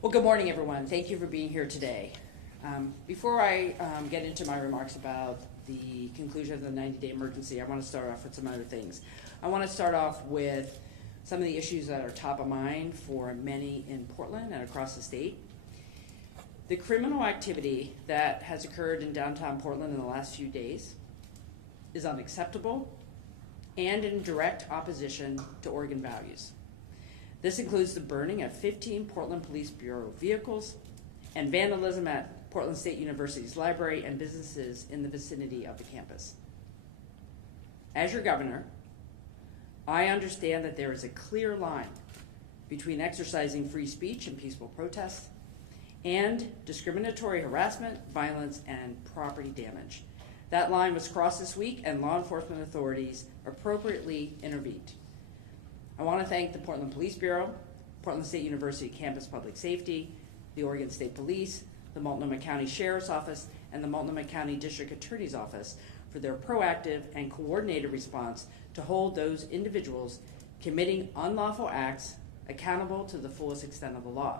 Well, good morning, everyone. Thank you for being here today. Before I get into my remarks about the conclusion of the 90-day emergency, I want to start off with some other things. I want to start off with some of the issues that are top of mind for many in Portland and across the state. The criminal activity that has occurred in downtown Portland in the last few days is unacceptable and in direct opposition to Oregon values. This includes the burning of 15 Portland Police Bureau vehicles and vandalism at Portland State University's library and businesses in the vicinity of the campus. As your governor, I understand that there is a clear line between exercising free speech and peaceful protest and discriminatory harassment, violence, and property damage. That line was crossed this week, and law enforcement authorities appropriately intervened. I want to thank the Portland Police Bureau, Portland State University Campus Public Safety, the Oregon State Police, the Multnomah County Sheriff's Office, and the Multnomah County District Attorney's Office for their proactive and coordinated response to hold those individuals committing unlawful acts accountable to the fullest extent of the law.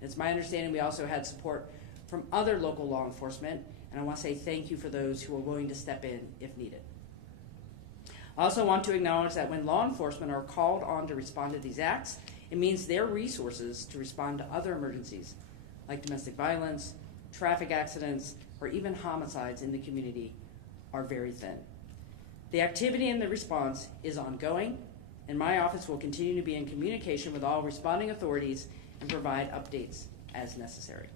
It's my understanding we also had support from other local law enforcement, and I want to say thank you for those who are willing to step in if needed. I also want to acknowledge that when law enforcement are called on to respond to these acts, it means their resources to respond to other emergencies like domestic violence, traffic accidents, or even homicides in the community are very thin. The activity and the response is ongoing, and my office will continue to be in communication with all responding authorities and provide updates as necessary.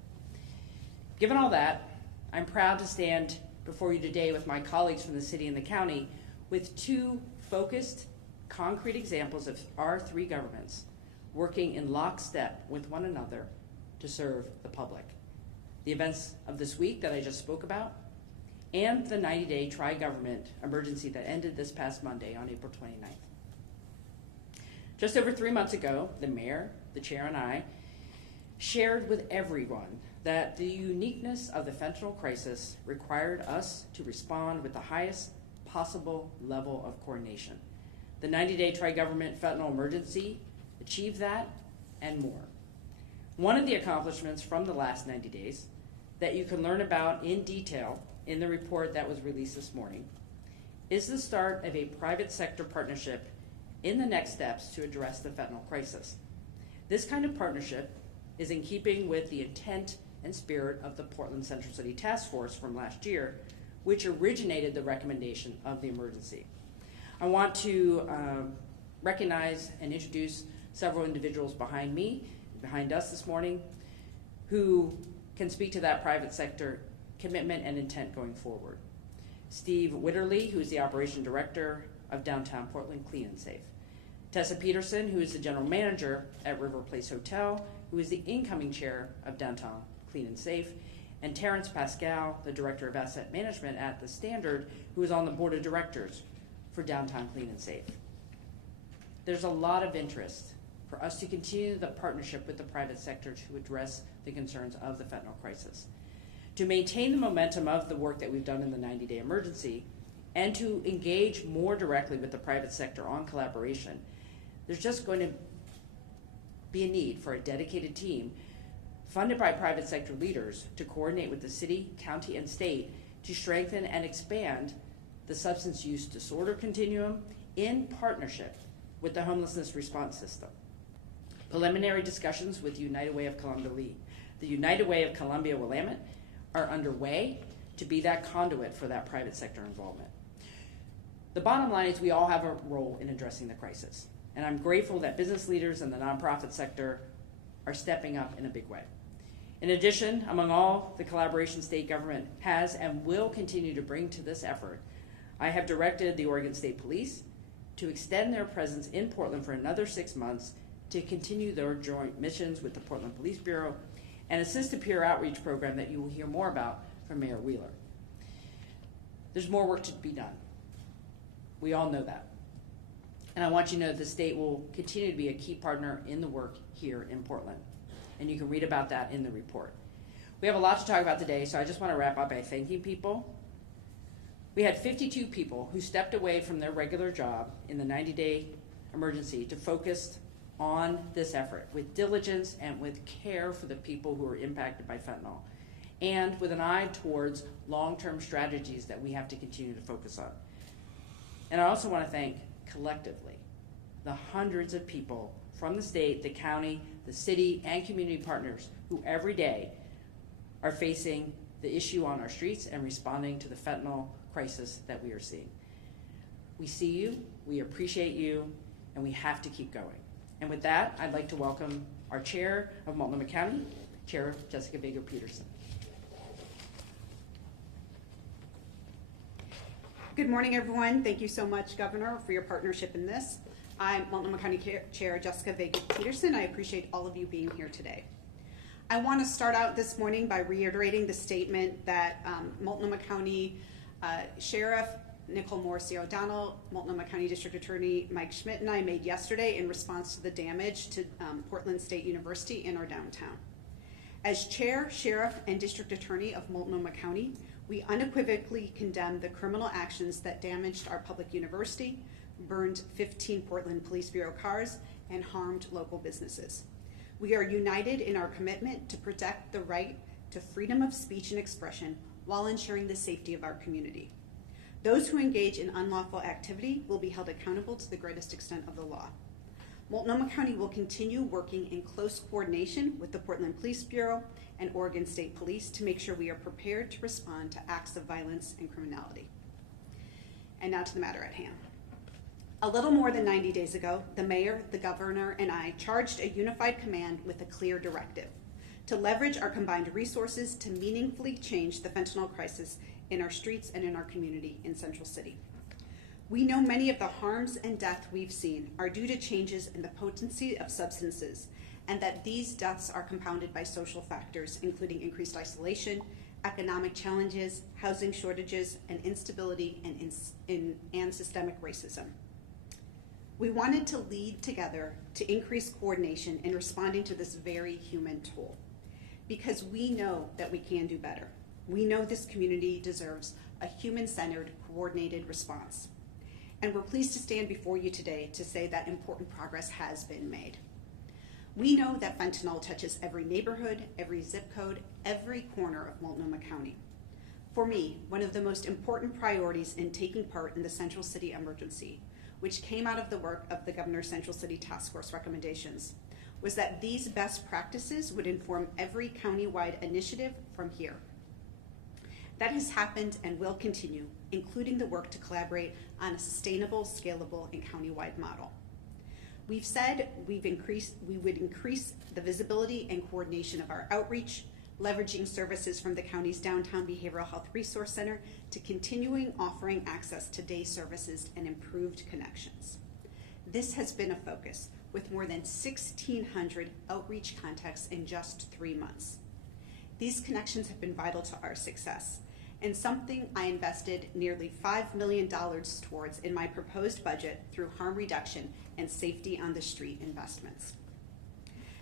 Given all that, I'm proud to stand before you today with my colleagues from the city and the county with two focused, concrete examples of our three governments working in lockstep with one another to serve the public. The events of this week that I just spoke about, and the 90-day tri-government emergency that ended this past Monday on April 29th. Just over 3 months ago, the mayor, the chair, and I shared with everyone that the uniqueness of the fentanyl crisis required us to respond with the highest possible level of coordination. The 90-day tri-government fentanyl emergency achieved that and more. One of the accomplishments from the last 90 days that you can learn about in detail in the report that was released this morning is the start of a private sector partnership in the next steps to address the fentanyl crisis. This kind of partnership is in keeping with the intent and spirit of the Portland Central City Task Force from last year, which originated the recommendation of the emergency. I want to recognize and introduce several individuals behind me, behind us this morning, who can speak to that private sector commitment and intent going forward. Steve Witterly, who is the Operation Director of Downtown Portland Clean and Safe. Tessa Peterson, who is the General Manager at River Place Hotel, who is the incoming Chair of Downtown Clean and Safe, and Terrence Pascal, the Director of Asset Management at the Standard, who is on the Board of Directors for Downtown Clean and Safe. There's a lot of interest for us to continue the partnership with the private sector to address the concerns of the fentanyl crisis, to maintain the momentum of the work that we've done in the 90-day emergency, and to engage more directly with the private sector on collaboration. There's just going to be a need for a dedicated team funded by private sector leaders to coordinate with the city, county, and state to strengthen and expand the substance use disorder continuum in partnership with the homelessness response system. Preliminary discussions with the United Way of Columbia Willamette are underway to be that conduit for that private sector involvement. The bottom line is we all have a role in addressing the crisis, and I'm grateful that business leaders and the nonprofit sector are stepping up in a big way. In addition, among all the collaboration state government has and will continue to bring to this effort, I have directed the Oregon State Police to extend their presence in Portland for another 6 months to continue their joint missions with the Portland Police Bureau and assist a peer outreach program that you will hear more about from Mayor Wheeler. There's more work to be done. We all know that. And I want you to know the state will continue to be a key partner in the work here in Portland. And you can read about that in the report. We have a lot to talk about today, so I just want to wrap up by thanking people. We had 52 people who stepped away from their regular job in the 90-day emergency to focus on this effort with diligence and with care for the people who are impacted by fentanyl, and with an eye towards long-term strategies that we have to continue to focus on. And I also want to thank collectively the hundreds of people from the state, the county, the city, and community partners who every day are facing the issue on our streets and responding to the fentanyl crisis that we are seeing. We see you, we appreciate you, and we have to keep going. And with that, I'd like to welcome our chair of Multnomah County, Chair Jessica Baker-Peterson. Good morning, everyone. Thank you so much, Governor, for your partnership in this. I'm Multnomah County Chair Jessica Baker-Peterson. I appreciate all of you being here today. I want to start out this morning by reiterating the statement that Multnomah County Sheriff Nicole Morrissey O'Donnell, Multnomah County District Attorney Mike Schmidt, and I made yesterday in response to the damage to Portland State University in our downtown. As Chair, Sheriff, and District Attorney of Multnomah County, we unequivocally condemn the criminal actions that damaged our public university, burned 15 Portland Police Bureau cars, and harmed local businesses. We are united in our commitment to protect the right to freedom of speech and expression while ensuring the safety of our community. Those who engage in unlawful activity will be held accountable to the greatest extent of the law. Multnomah County will continue working in close coordination with the Portland Police Bureau and Oregon State Police to make sure we are prepared to respond to acts of violence and criminality. And now to the matter at hand. A little more than 90 days ago, the mayor, the governor, and I charged a unified command with a clear directive to leverage our combined resources to meaningfully change the fentanyl crisis in our streets and in our community in Central City. We know many of the harms and death we've seen are due to changes in the potency of substances, and that these deaths are compounded by social factors, including increased isolation, economic challenges, housing shortages, and instability and systemic racism. We wanted to lead together to increase coordination in responding to this very human toll, because we know that we can do better. We know this community deserves a human-centered, coordinated response. And we're pleased to stand before you today to say that important progress has been made. We know that fentanyl touches every neighborhood, every zip code, every corner of Multnomah County. For me, one of the most important priorities in taking part in the Central City emergency, which came out of the work of the Governor's Central City Task Force recommendations, was that these best practices would inform every county-wide initiative from here. That has happened and will continue, including the work to collaborate on a sustainable, scalable, and county-wide model. We've said we would increase the visibility and coordination of our outreach, leveraging services from the county's Downtown Behavioral Health Resource Center to continuing offering access to day services and improved connections. This has been a focus, with more than 1,600 outreach contacts in just 3 months. These connections have been vital to our success, and something I invested nearly $5 million towards in my proposed budget through harm reduction and safety on the street investments.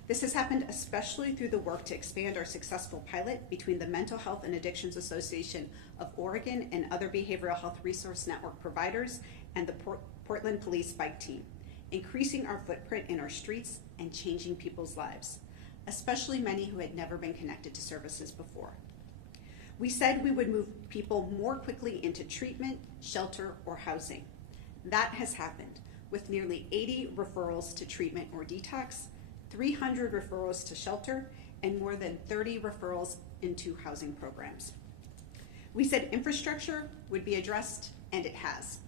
This has happened especially through the work to expand our successful pilot between the Mental Health and Addictions Association of Oregon and other behavioral health resource network providers and the Portland Police Bike Team, increasing our footprint in our streets and changing people's lives, especially many who had never been connected to services before. We said we would move people more quickly into treatment, shelter, or housing. That has happened, with nearly 80 referrals to treatment or detox, 300 referrals to shelter, and more than 30 referrals into housing programs. We said infrastructure would be addressed, and it has.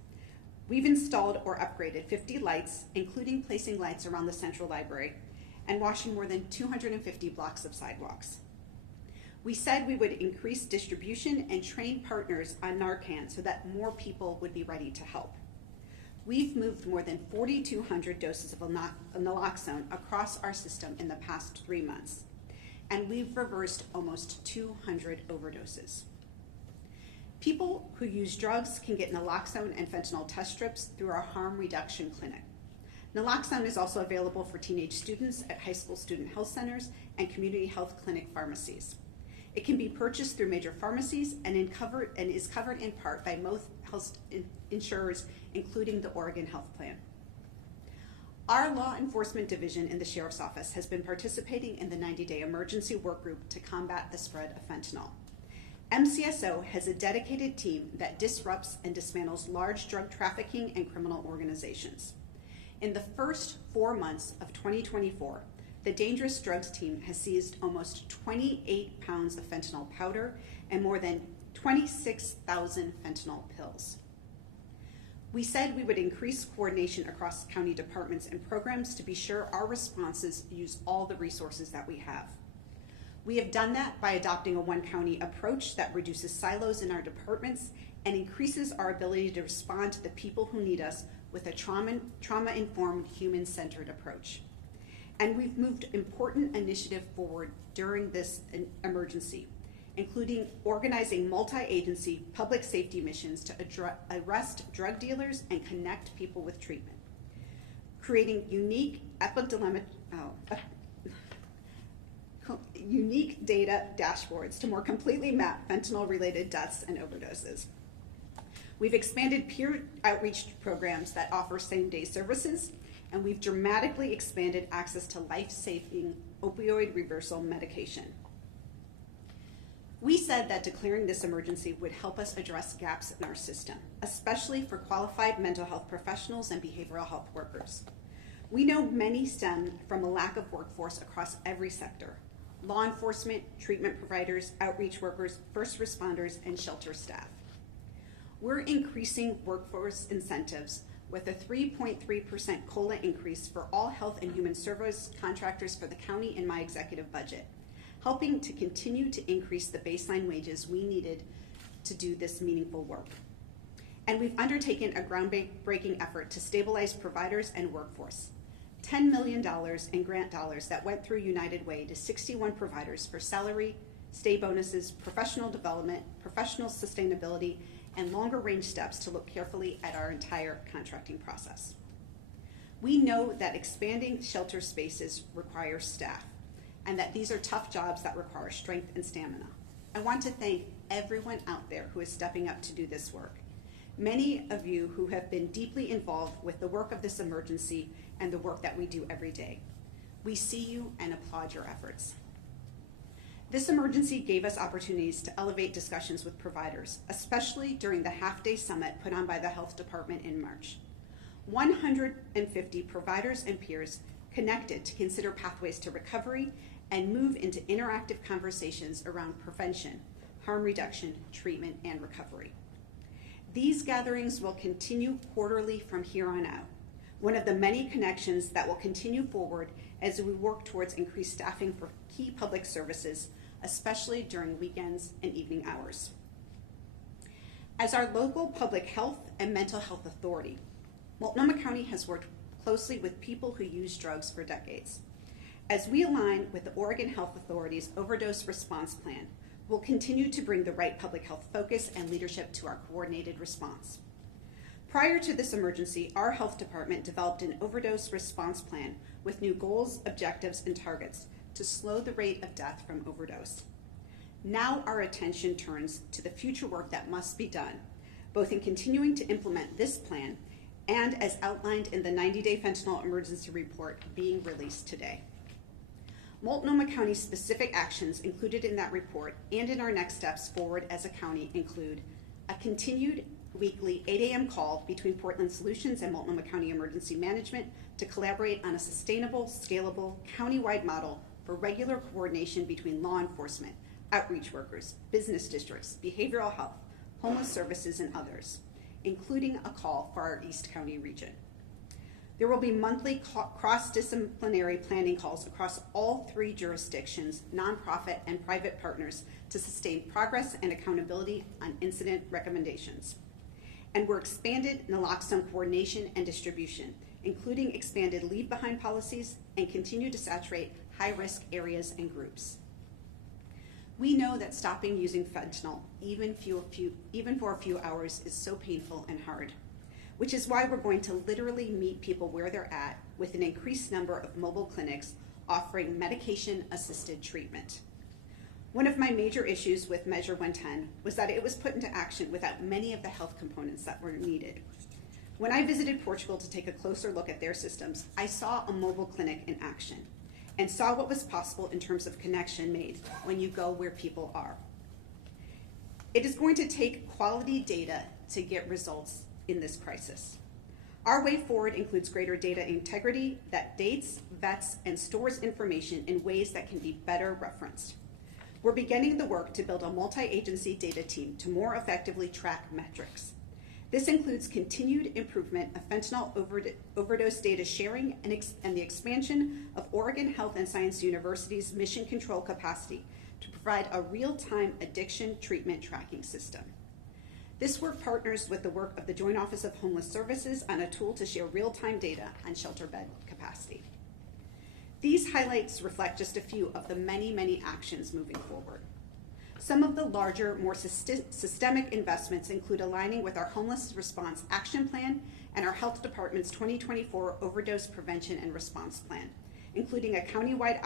We've installed or upgraded 50 lights, including placing lights around the Central Library, and washing more than 250 blocks of sidewalks. We said we would increase distribution and train partners on Narcan so that more people would be ready to help. We've moved more than 4,200 doses of naloxone across our system in the past 3 months, and we've reversed almost 200 overdoses. People who use drugs can get naloxone and fentanyl test strips through our harm reduction clinic. Naloxone is also available for teenage students at high school student health centers and community health clinic pharmacies. It can be purchased through major pharmacies and is covered in part by most health insurers, including the Oregon Health Plan. Our law enforcement division in the Sheriff's Office has been participating in the 90-day emergency work group to combat the spread of fentanyl. MCSO has a dedicated team that disrupts and dismantles large drug trafficking and criminal organizations. In the first 4 months of 2024, the Dangerous Drugs team has seized almost 28 pounds of fentanyl powder and more than 26,000 fentanyl pills. We said we would increase coordination across county departments and programs to be sure our responses use all the resources that we have. We have done that by adopting a one-county approach that reduces silos in our departments and increases our ability to respond to the people who need us with a trauma-informed, human-centered approach. And we've moved important initiative forward during this emergency, including organizing multi-agency public safety missions to arrest drug dealers and connect people with treatment, creating unique data dashboards to more completely map fentanyl-related deaths and overdoses. We've expanded peer outreach programs that offer same-day services, and we've dramatically expanded access to life-saving opioid reversal medication. We said that declaring this emergency would help us address gaps in our system, especially for qualified mental health professionals and behavioral health workers. We know many stem from a lack of workforce across every sector: law enforcement, treatment providers, outreach workers, first responders, and shelter staff. We're increasing workforce incentives with a 3.3% COLA increase for all health and human service contractors for the county in my executive budget, helping to continue to increase the baseline wages we needed to do this meaningful work. And we've undertaken a groundbreaking effort to stabilize providers and workforce. $10 million in grant dollars that went through United Way to 61 providers for salary, stay bonuses, professional development, professional sustainability, and longer range steps to look carefully at our entire contracting process. We know that expanding shelter spaces requires staff, and that these are tough jobs that require strength and stamina. I want to thank everyone out there who is stepping up to do this work. Many of you who have been deeply involved with the work of this emergency and the work that we do every day. We see you and applaud your efforts. This emergency gave us opportunities to elevate discussions with providers, especially during the half-day summit put on by the health department in March. 150 providers and peers connected to consider pathways to recovery and move into interactive conversations around prevention, harm reduction, treatment, and recovery. These gatherings will continue quarterly from here on out, one of the many connections that will continue forward as we work towards increased staffing for key public services, especially during weekends and evening hours. As our local public health and mental health authority, Multnomah County has worked closely with people who use drugs for decades. As we align with the Oregon Health Authority's overdose response plan, we'll continue to bring the right public health focus and leadership to our coordinated response. Prior to this emergency, our health department developed an overdose response plan with new goals, objectives, and targets to slow the rate of death from overdose. Now our attention turns to the future work that must be done, both in continuing to implement this plan and as outlined in the 90-day fentanyl emergency report being released today. Multnomah County's specific actions included in that report and in our next steps forward as a county include a continued weekly 8 a.m. call between Portland Solutions and Multnomah County Emergency Management to collaborate on a sustainable, scalable, countywide model for regular coordination between law enforcement, outreach workers, business districts, behavioral health, homeless services, and others, including a call for our East County region. There will be monthly cross-disciplinary planning calls across all 3 jurisdictions, nonprofit and private partners, to sustain progress and accountability on incident recommendations. And we're expanded naloxone coordination and distribution, including expanded leave behind policies, and continue to saturate high-risk areas and groups. We know that stopping using fentanyl, even for a few hours, is so painful and hard, which is why we're going to literally meet people where they're at with an increased number of mobile clinics offering medication-assisted treatment. One of my major issues with Measure 110 was that it was put into action without many of the health components that were needed. When I visited Portugal to take a closer look at their systems, I saw a mobile clinic in action and saw what was possible in terms of connection made when you go where people are. It is going to take quality data to get results in this crisis. Our way forward includes greater data integrity that dates, vets, and stores information in ways that can be better referenced. We're beginning the work to build a multi-agency data team to more effectively track metrics. This includes continued improvement of fentanyl overdose data sharing and the expansion of Oregon Health and Science University's mission control capacity to provide a real-time addiction treatment tracking system. This work partners with the work of the Joint Office of Homeless Services on a tool to share real-time data on shelter bed capacity. These highlights reflect just a few of the many, many actions moving forward. Some of the larger, more systemic investments include aligning with our Homeless Response Action Plan and our Health Department's 2024 Overdose Prevention and Response Plan, including a countywide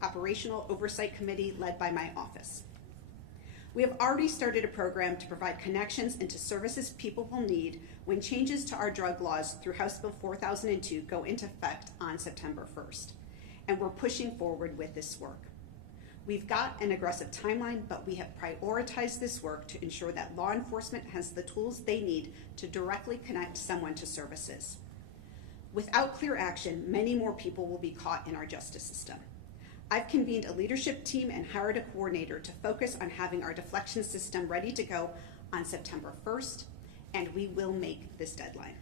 operational oversight committee led by my office. We have already started a program to provide connections into services people will need when changes to our drug laws through House Bill 4002 go into effect on September 1st. And we're pushing forward with this work. We've got an aggressive timeline, but we have prioritized this work to ensure that law enforcement has the tools they need to directly connect someone to services. Without clear action, many more people will be caught in our justice system. I've convened a leadership team and hired a coordinator to focus on having our deflection system ready to go on September 1st, and we will make this deadline.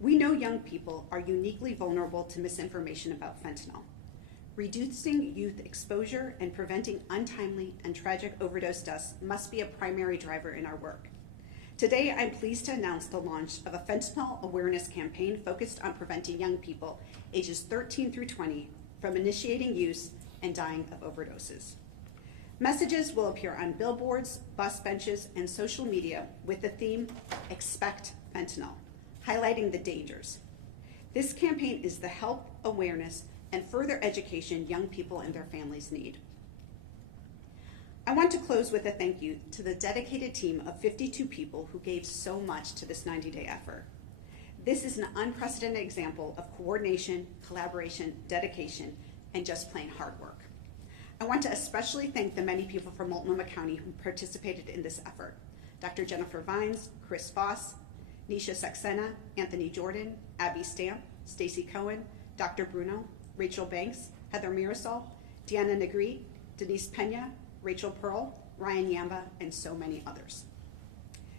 We know young people are uniquely vulnerable to misinformation about fentanyl. Reducing youth exposure and preventing untimely and tragic overdose deaths must be a primary driver in our work. Today, I'm pleased to announce the launch of a fentanyl awareness campaign focused on preventing young people ages 13 through 20 from initiating use and dying of overdoses. Messages will appear on billboards, bus benches, and social media with the theme, Expect Fentanyl, highlighting the dangers. This campaign is the help, awareness, and further education young people and their families need. I want to close with a thank you to the dedicated team of 52 people who gave so much to this 90-day effort. This is an unprecedented example of coordination, collaboration, dedication, and just plain hard work. I want to especially thank the many people from Multnomah County who participated in this effort. Dr. Jennifer Vines, Chris Voss, Nisha Saxena, Anthony Jordan, Abby Stamp, Stacy Cohen, Dr. Bruno, Rachel Banks, Heather Mirasol, Deanna Negri, Denise Pena, Rachel Pearl, Ryan Yamba, and so many others.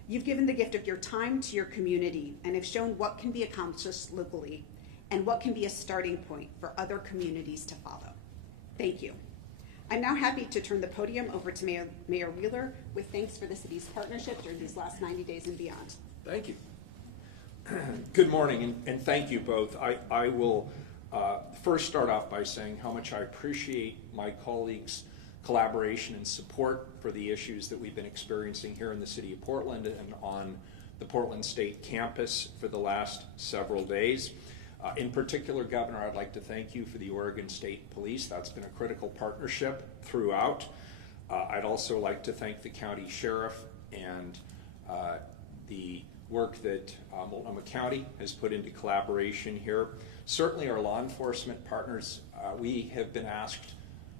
You've given the gift of your time to your community and have shown what can be accomplished locally and what can be a starting point for other communities to follow. Thank you. I'm now happy to turn the podium over to Mayor Wheeler with thanks for the city's partnership during these last 90 days and beyond. Thank you. Good morning, and thank you both. I will first start off by saying how much I appreciate my colleagues' collaboration and support for the issues that we've been experiencing here in the city of Portland and on the Portland State campus for the last several days. In particular, Governor, I'd like to thank you for the Oregon State Police. That's been a critical partnership throughout. I'd also like to thank the county sheriff and the work that Multnomah County has put into collaboration here. Certainly our law enforcement partners, we have been asked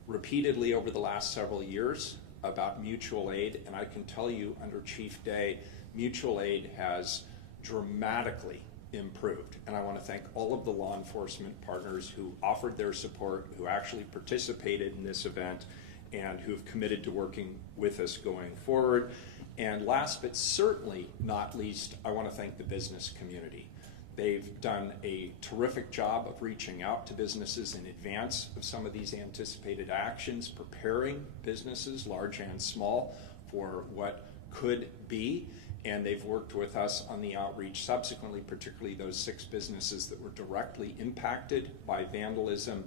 repeatedly over the last several years about mutual aid, and I can tell you under Chief Day, mutual aid has dramatically improved. And I want to thank all of the law enforcement partners who offered their support, who actually participated in this event, and who have committed to working with us going forward. And last but certainly not least, I want to thank the business community. They've done a terrific job of reaching out to businesses in advance of some of these anticipated actions, preparing businesses, large and small, for what could be. And they've worked with us on the outreach subsequently, particularly those 6 businesses that were directly impacted by vandalism.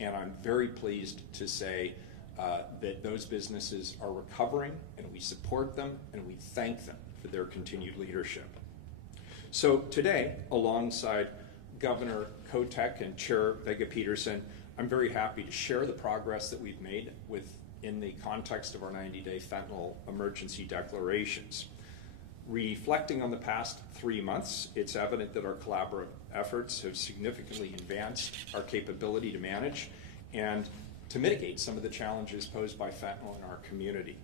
And I'm very pleased to say that those businesses are recovering, and we support them, and we thank them for their continued leadership. So today, alongside Governor Kotek and Chair Vega-Peterson, I'm very happy to share the progress that we've made in the context of our 90-day fentanyl emergency declarations. Reflecting on the past 3 months, it's evident that our collaborative efforts have significantly advanced our capability to manage and to mitigate some of the challenges posed by fentanyl in our community.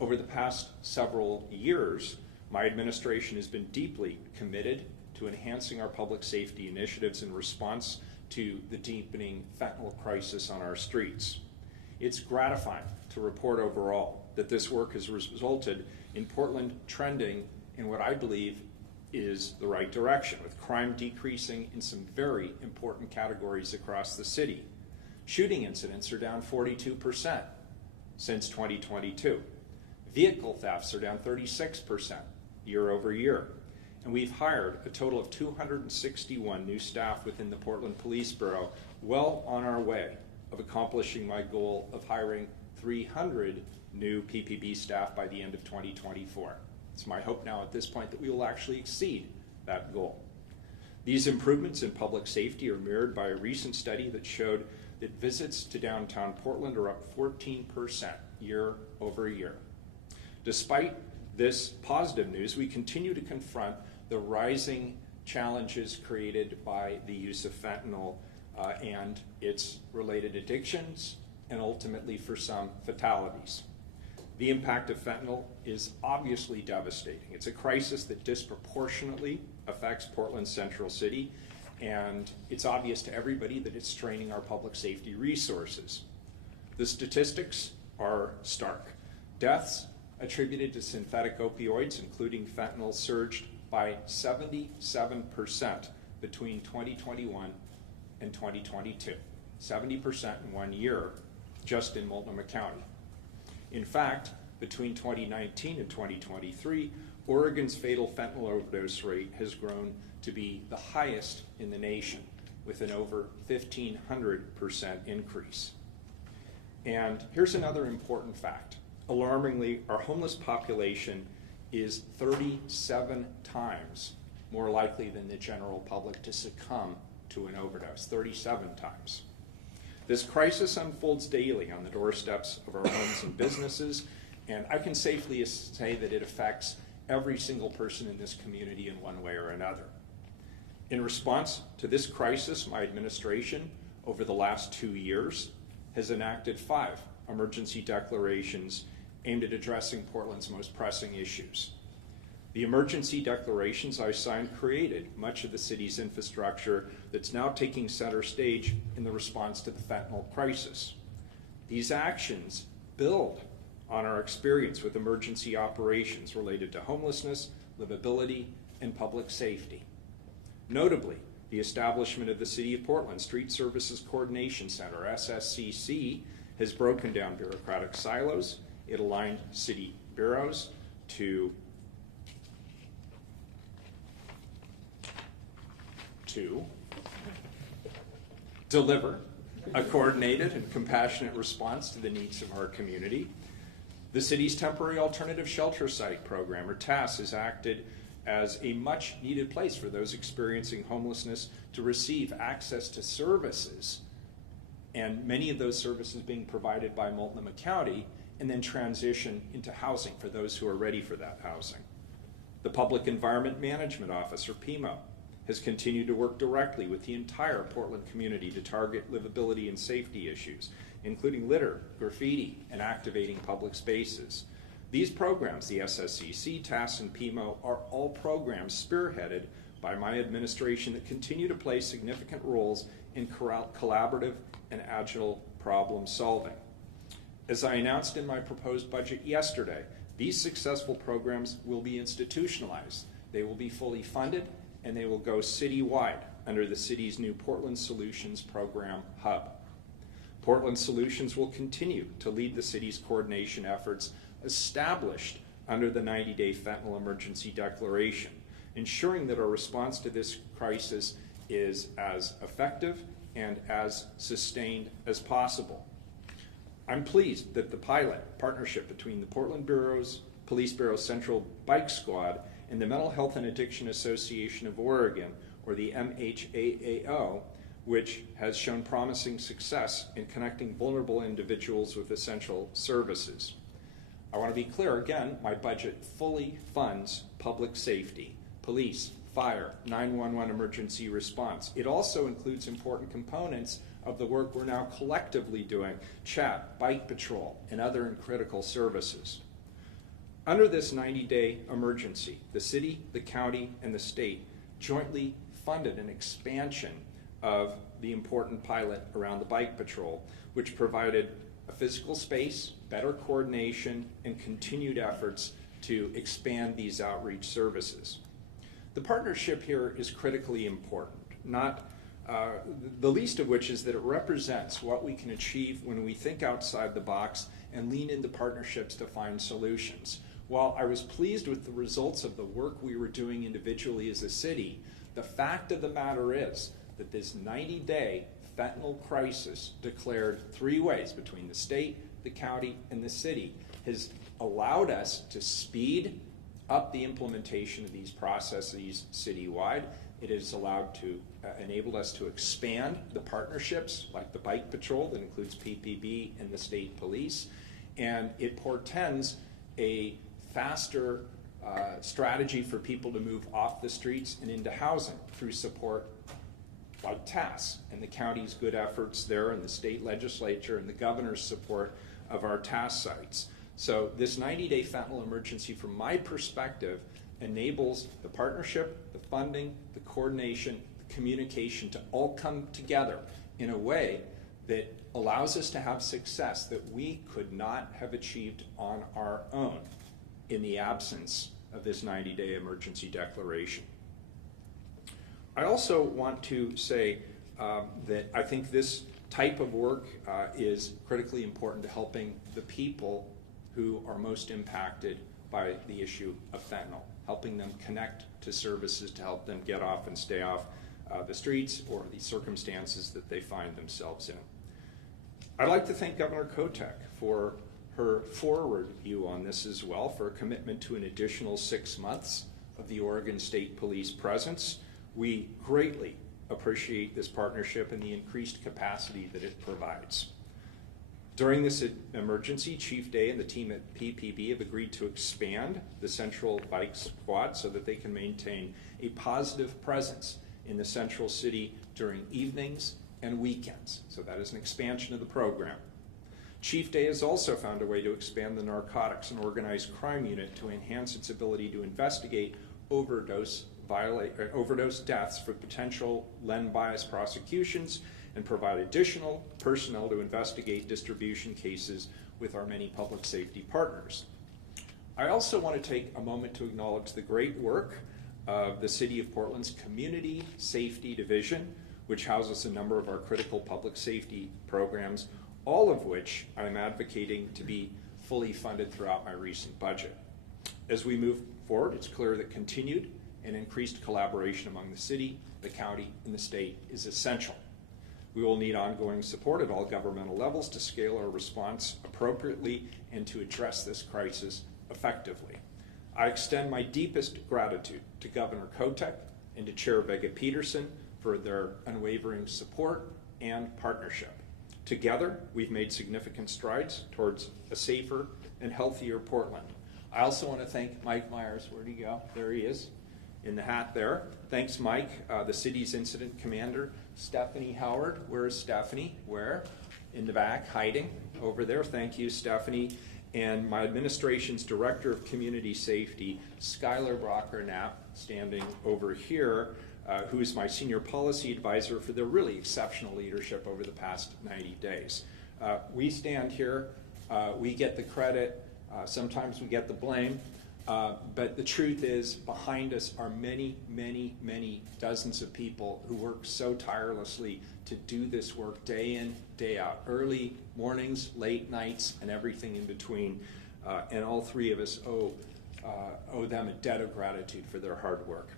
Over the past several years, my administration has been deeply committed to enhancing our public safety initiatives in response to the deepening fentanyl crisis on our streets. It's gratifying to report overall that this work has resulted in Portland trending in what I believe is the right direction, with crime decreasing in some very important categories across the city. Shooting incidents are down 42% since 2022. Vehicle thefts are down 36% year over year. And we've hired a total of 261 new staff within the Portland Police Bureau, well on our way of accomplishing my goal of hiring 300 new PPB staff by the end of 2024. It's my hope now at this point that we will actually exceed that goal. These improvements in public safety are mirrored by a recent study that showed that visits to downtown Portland are up 14% year over year. Despite this positive news, we continue to confront the rising challenges created by the use of fentanyl and its related addictions, and ultimately for some fatalities. The impact of fentanyl is obviously devastating. It's a crisis that disproportionately affects Portland's central city, and it's obvious to everybody that it's straining our public safety resources. The statistics are stark. Deaths attributed to synthetic opioids, including fentanyl, surged by 77% between 2021 and 2022. 70% in 1 year, just in Multnomah County. In fact, between 2019 and 2023, Oregon's fatal fentanyl overdose rate has grown to be the highest in the nation, with an over 1,500% increase. And here's another important fact. Alarmingly, our homeless population is 37 times more likely than the general public to succumb to an overdose, 37 times. This crisis unfolds daily on the doorsteps of our homes and businesses, and I can safely say that it affects every single person in this community in one way or another. In response to this crisis, my administration, over the last 2 years, has enacted 5 emergency declarations aimed at addressing Portland's most pressing issues. The emergency declarations I signed created much of the city's infrastructure that's now taking center stage in the response to the fentanyl crisis. These actions build on our experience with emergency operations related to homelessness, livability, and public safety. Notably, the establishment of the City of Portland Street Services Coordination Center, SSCC, has broken down bureaucratic silos. It aligned city bureaus to deliver a coordinated and compassionate response to the needs of our community. The city's Temporary Alternative Shelter Site program, or TASS, has acted as a much needed place for those experiencing homelessness to receive access to services, and many of those services being provided by Multnomah County, and then transition into housing for those who are ready for that housing. The Public Environment Management Office, or PEMO, has continued to work directly with the entire Portland community to target livability and safety issues, including litter, graffiti, and activating public spaces. These programs, the SSCC, TASS, and PEMO, are all programs spearheaded by my administration that continue to play significant roles in collaborative and agile problem solving. As I announced in my proposed budget yesterday, these successful programs will be institutionalized. They will be fully funded, and they will go citywide under the city's new Portland Solutions Program hub. Portland Solutions will continue to lead the city's coordination efforts established under the 90-day fentanyl emergency declaration, ensuring that our response to this crisis is as effective and as sustained as possible. I'm pleased that the pilot partnership between the Portland Police Bureau's Central Bike Squad and the Mental Health and Addiction Association of Oregon, or the MHAAO, which has shown promising success in connecting vulnerable individuals with essential services. I want to be clear again, my budget fully funds public safety, police, fire, 911 emergency response. It also includes important components of the work we're now collectively doing, CHAT, bike patrol, and other critical services. Under this 90-day emergency, the city, the county, and the state jointly funded an expansion of the important pilot around the bike patrol, which provided a physical space, better coordination, and continued efforts to expand these outreach services. The partnership here is critically important, not the least of which is that it represents what we can achieve when we think outside the box and lean into partnerships to find solutions. While I was pleased with the results of the work we were doing individually as a city, the fact of the matter is that this 90-day fentanyl crisis declared 3 ways between the state, the county, and the city has allowed us to speed up the implementation of these processes citywide. It has allowed to enabled us to expand the partnerships like the bike patrol that includes PPB and the state police, and it portends a faster strategy for people to move off the streets and into housing through support like TASS and the county's good efforts there, and the state legislature and the governor's support of our TASS sites. So this 90-day fentanyl emergency, from my perspective, enables the partnership, the funding, the coordination, the communication to all come together in a way that allows us to have success that we could not have achieved on our own in the absence of this 90-day emergency declaration. I also want to say that I think this type of work is critically important to helping the people who are most impacted by the issue of fentanyl, helping them connect to services to help them get off and stay off the streets or the circumstances that they find themselves in. I'd like to thank Governor Kotek for her forward view on this as well, for a commitment to an additional 6 months of the Oregon State Police presence. We greatly appreciate this partnership and the increased capacity that it provides. During this emergency, Chief Day and the team at PPB have agreed to expand the Central Bike Squad so that they can maintain a positive presence in the Central City during evenings and weekends. So that is an expansion of the program. Chief Day has also found a way to expand the narcotics and organized crime unit to enhance its ability to investigate overdose deaths for potential Len bias prosecutions and provide additional personnel to investigate distribution cases with our many public safety partners. I also want to take a moment to acknowledge the great work of the City of Portland's Community Safety Division, which houses a number of our critical public safety programs, all of which I'm advocating to be fully funded throughout my recent budget. As we move forward, it's clear that continued and increased collaboration among the city, the county, and the state is essential. We will need ongoing support at all governmental levels to scale our response appropriately and to address this crisis effectively. I extend my deepest gratitude to Governor Kotek and to Chair Vega-Peterson for their unwavering support and partnership. Together, we've made significant strides towards a safer and healthier Portland. I also want to thank Mike Myers. Where'd he go? There he is, in the hat there. Thanks, Mike. The city's incident commander, Stephanie Howard. Where is Stephanie? Where? In the back, hiding over there. Thank you, Stephanie. And my administration's director of community safety, Skylar Brocker-Knapp, standing over here, who is my senior policy advisor for their really exceptional leadership over the past 90 days. We stand here, we get the credit, sometimes we get the blame, but the truth is behind us are many, many, many dozens of people who work so tirelessly to do this work day in, day out, early mornings, late nights, and everything in between. And all three of us owe them a debt of gratitude for their hard work.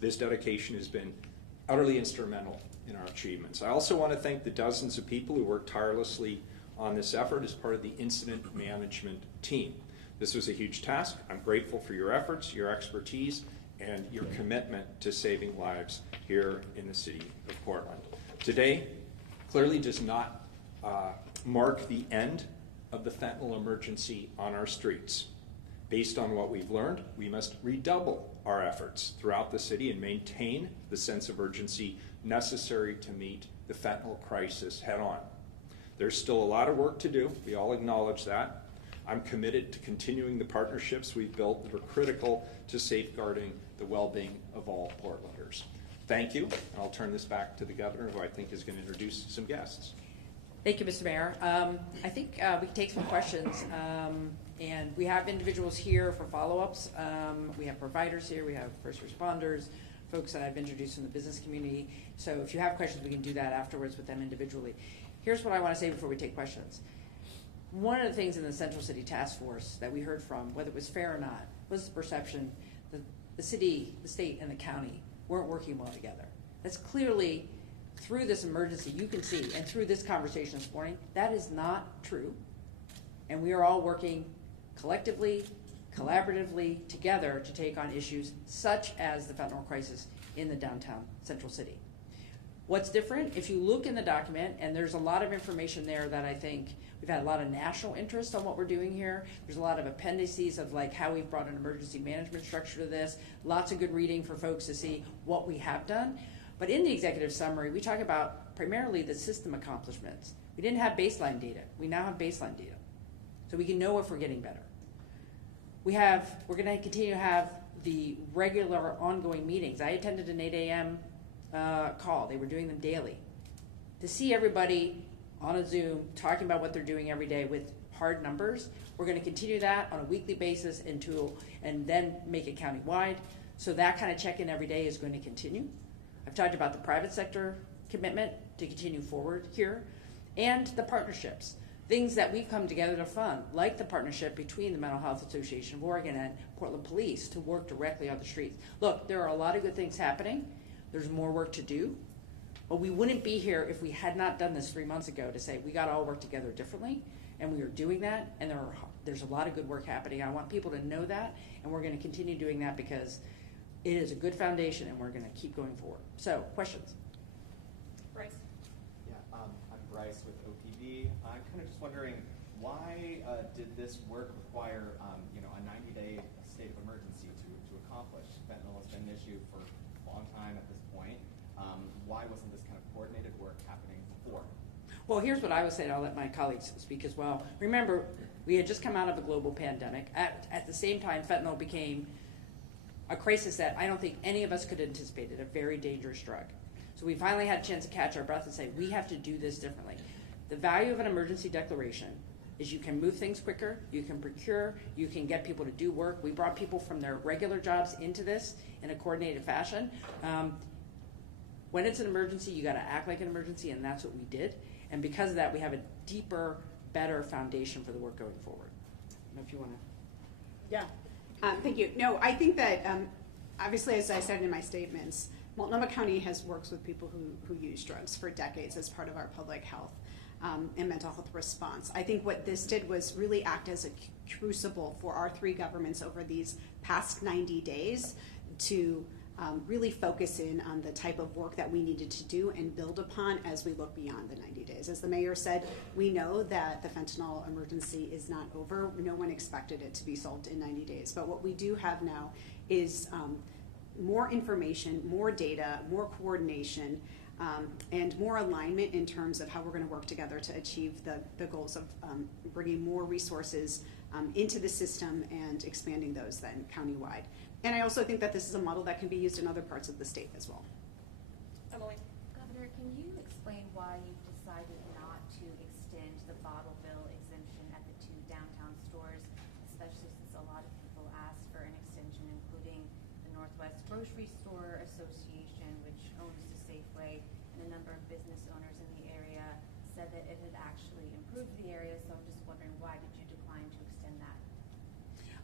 This dedication has been utterly instrumental in our achievements. I also want to thank the dozens of people who worked tirelessly on this effort as part of the incident management team. This was a huge task. I'm grateful for your efforts, your expertise, and your commitment to saving lives here in the city of Portland. Today clearly does not mark the end of the fentanyl emergency on our streets. Based on what we've learned, we must redouble our efforts throughout the city and maintain the sense of urgency necessary to meet the fentanyl crisis head on. There's still a lot of work to do. We all acknowledge that. I'm committed to continuing the partnerships we've built that are critical to safeguarding the well-being of all Portlanders. Thank you. I'll turn this back to the governor, who I think is going to introduce some guests. Thank you, Mr. Mayor. I think we can take some questions, and we have individuals here for follow-ups. We have providers here, we have first responders, folks that I've introduced from the business community. So if you have questions, we can do that afterwards with them individually. Here's what I want to say before we take questions. One of the things in the Central City Task Force that we heard from, whether it was fair or not, was the perception that the city, the state, and the county weren't working well together. That's clearly, through this emergency, you can see, and through this conversation this morning, that is not true. And we are all working collectively, collaboratively, together to take on issues such as the fentanyl crisis in the downtown Central City. What's different, if you look in the document, and there's a lot of information there that I think we've had a lot of national interest on what we're doing here. There's a lot of appendices of like how we've brought an emergency management structure to this. Lots of good reading for folks to see what we have done. But in the executive summary, we talk about primarily the system accomplishments. We didn't have baseline data. We now have baseline data. So we can know if we're getting better. We're going to continue to have the regular ongoing meetings. I attended an 8 a.m. Call. They were doing them daily. To see everybody on a Zoom talking about what they're doing every day with hard numbers, we're going to continue that on a weekly basis and then make it countywide. So that kind of check-in every day is going to continue. I've talked about the private sector commitment to continue forward here, and the partnerships, things that we've come together to fund, like the partnership between the Mental Health Association of Oregon and Portland Police to work directly on the streets. Look, there are a lot of good things happening. There's more work to do, but we wouldn't be here if we had not done this 3 months ago to say we got to all work together differently, and we are doing that, and there's a lot of good work happening. I want people to know that, and we're going to continue doing that because it is a good foundation, and we're going to keep going forward. So, questions? Bryce. Yeah, I'm Bryce with OPD. I'm kind of just wondering, why did this work require, a 90-day state of emergency to accomplish? Fentanyl has been an issue for a long time at this point. Why wasn't this kind of coordinated work happening before? Well, here's what I would say, and I'll let my colleagues speak as well. Remember, we had just come out of a global pandemic. At the same time, fentanyl became a crisis that I don't think any of us could anticipate, a very dangerous drug. So we finally had a chance to catch our breath and say, we have to do this differently. The value of an emergency declaration is you can move things quicker, you can procure, you can get people to do work. We brought people from their regular jobs into this in a coordinated fashion. When it's an emergency, you got to act like an emergency, and that's what we did. And because of that, we have a deeper, better foundation for the work going forward. I don't know if you want to. Yeah. Thank you. No, I think that obviously, as I said in my statements, Multnomah County has worked with people who use drugs for decades as part of our public health and mental health response. I think what this did was really act as a crucible for our three governments over these past 90 days to really focus in on the type of work that we needed to do and build upon as we look beyond the 90 days. As the mayor said, we know that the fentanyl emergency is not over. No one expected it to be solved in 90 days. But what we do have now is more information, more data, more coordination, and more alignment in terms of how we're going to work together to achieve the goals of bringing more resources into the system and expanding those then countywide. And I also think that this is a model that can be used in other parts of the state as well. Emily. Governor, can you explain why you've decided not to extend the bottle bill exemption at the two downtown stores, especially since a lot of people asked for an extension, including the Northwest Grocery Store Association, which owns the Safeway, and a number of business owners in the area said that it had actually improved the area, so I'm just wondering, why did you decline to extend that?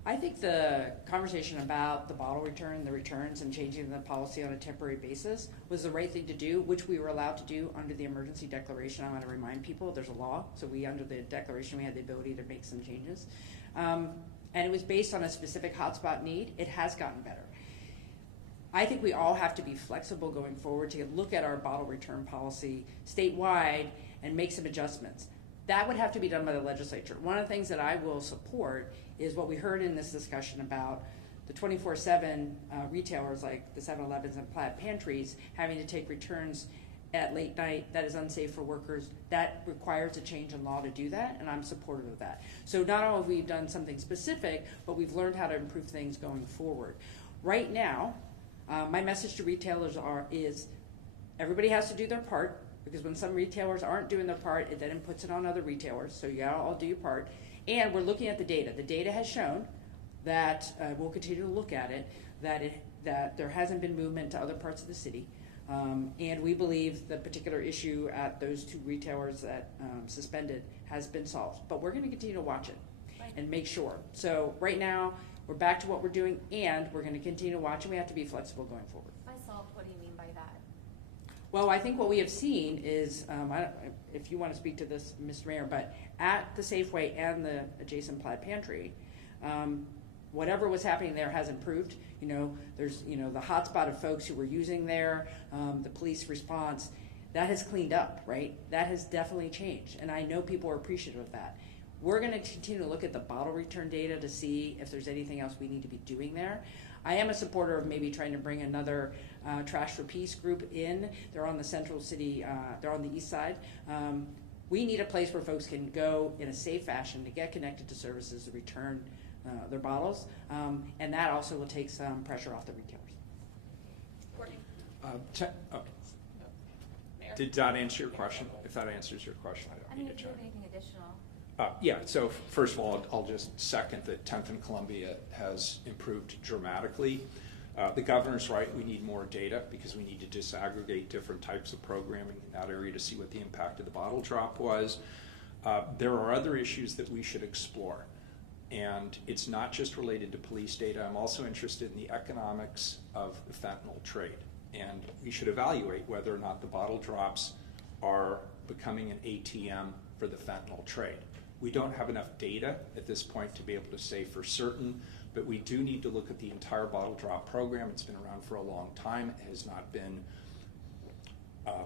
I think the conversation about the bottle return, the returns, and changing the policy on a temporary basis was the right thing to do, which we were allowed to do under the emergency declaration. I want to remind people there's a law, so under the declaration, we had the ability to make some changes. And it was based on a specific hotspot need. It has gotten better. I think we all have to be flexible going forward to look at our bottle return policy statewide and make some adjustments. That would have to be done by the legislature. One of the things that I will support is what we heard in this discussion about the 24/7 retailers like the 7-Elevens and Plaid Pantries having to take returns at late night. That is unsafe for workers. That requires a change in law to do that, and I'm supportive of that. So not only have we done something specific, but we've learned how to improve things going forward. Right now, my message to retailers is everybody has to do their part, because when some retailers aren't doing their part, it then puts it on other retailers. So you gotta all do your part. And we're looking at the data. The data has shown that, we'll continue to look at it, that there hasn't been movement to other parts of the city. And we believe the particular issue at those two retailers that suspended has been solved. But we're gonna continue to watch it and make sure. So right now, we're back to what we're doing, and we're gonna continue to watch, and we have to be flexible going forward. By solved, what do you mean by that? Well, I think what we have seen is, if you want to speak to this, Mr. Mayor, but at the Safeway and the adjacent Plaid Pantry, whatever was happening there has improved. You know, there's, the hotspot of folks who were using there, the police response, that has cleaned up, right? That has definitely changed, and I know people are appreciative of that. We're going to continue to look at the bottle return data to see if there's anything else we need to be doing there. I am a supporter of maybe trying to bring another Trash for Peace group in. They're on the central city, they're on the east side. We need a place where folks can go in a safe fashion to get connected to services to return their bottles, and that also will take some pressure off the retailers. Courtney? Mayor? Did that answer your question? If that answers your question, I I don't mean, need if to you check. have anything additional. Yeah, so first of all, I'll just second that 10th and Columbia has improved dramatically. The governor's right, we need more data because we need to disaggregate different types of programming in that area to see what the impact of the bottle drop was. There are other issues that we should explore, and it's not just related to police data. I'm also interested in the economics of the fentanyl trade, and we should evaluate whether or not the bottle drops are becoming an ATM for the fentanyl trade. We don't have enough data at this point to be able to say for certain, but we do need to look at the entire bottle drop program. It's been around for a long time. It has not been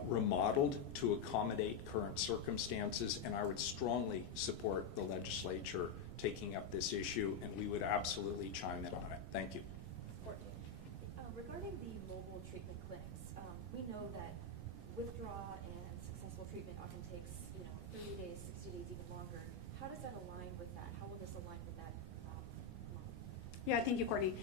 remodeled to accommodate current circumstances, and I would strongly support the legislature taking up this issue, and we would absolutely chime in on it. Thank you. Courtney? Regarding the mobile treatment clinics, we know that withdrawal and successful treatment often takes, 30 days, 60 days, even longer. How does that align with that? How will this align with that model? Yeah, thank you, Courtney.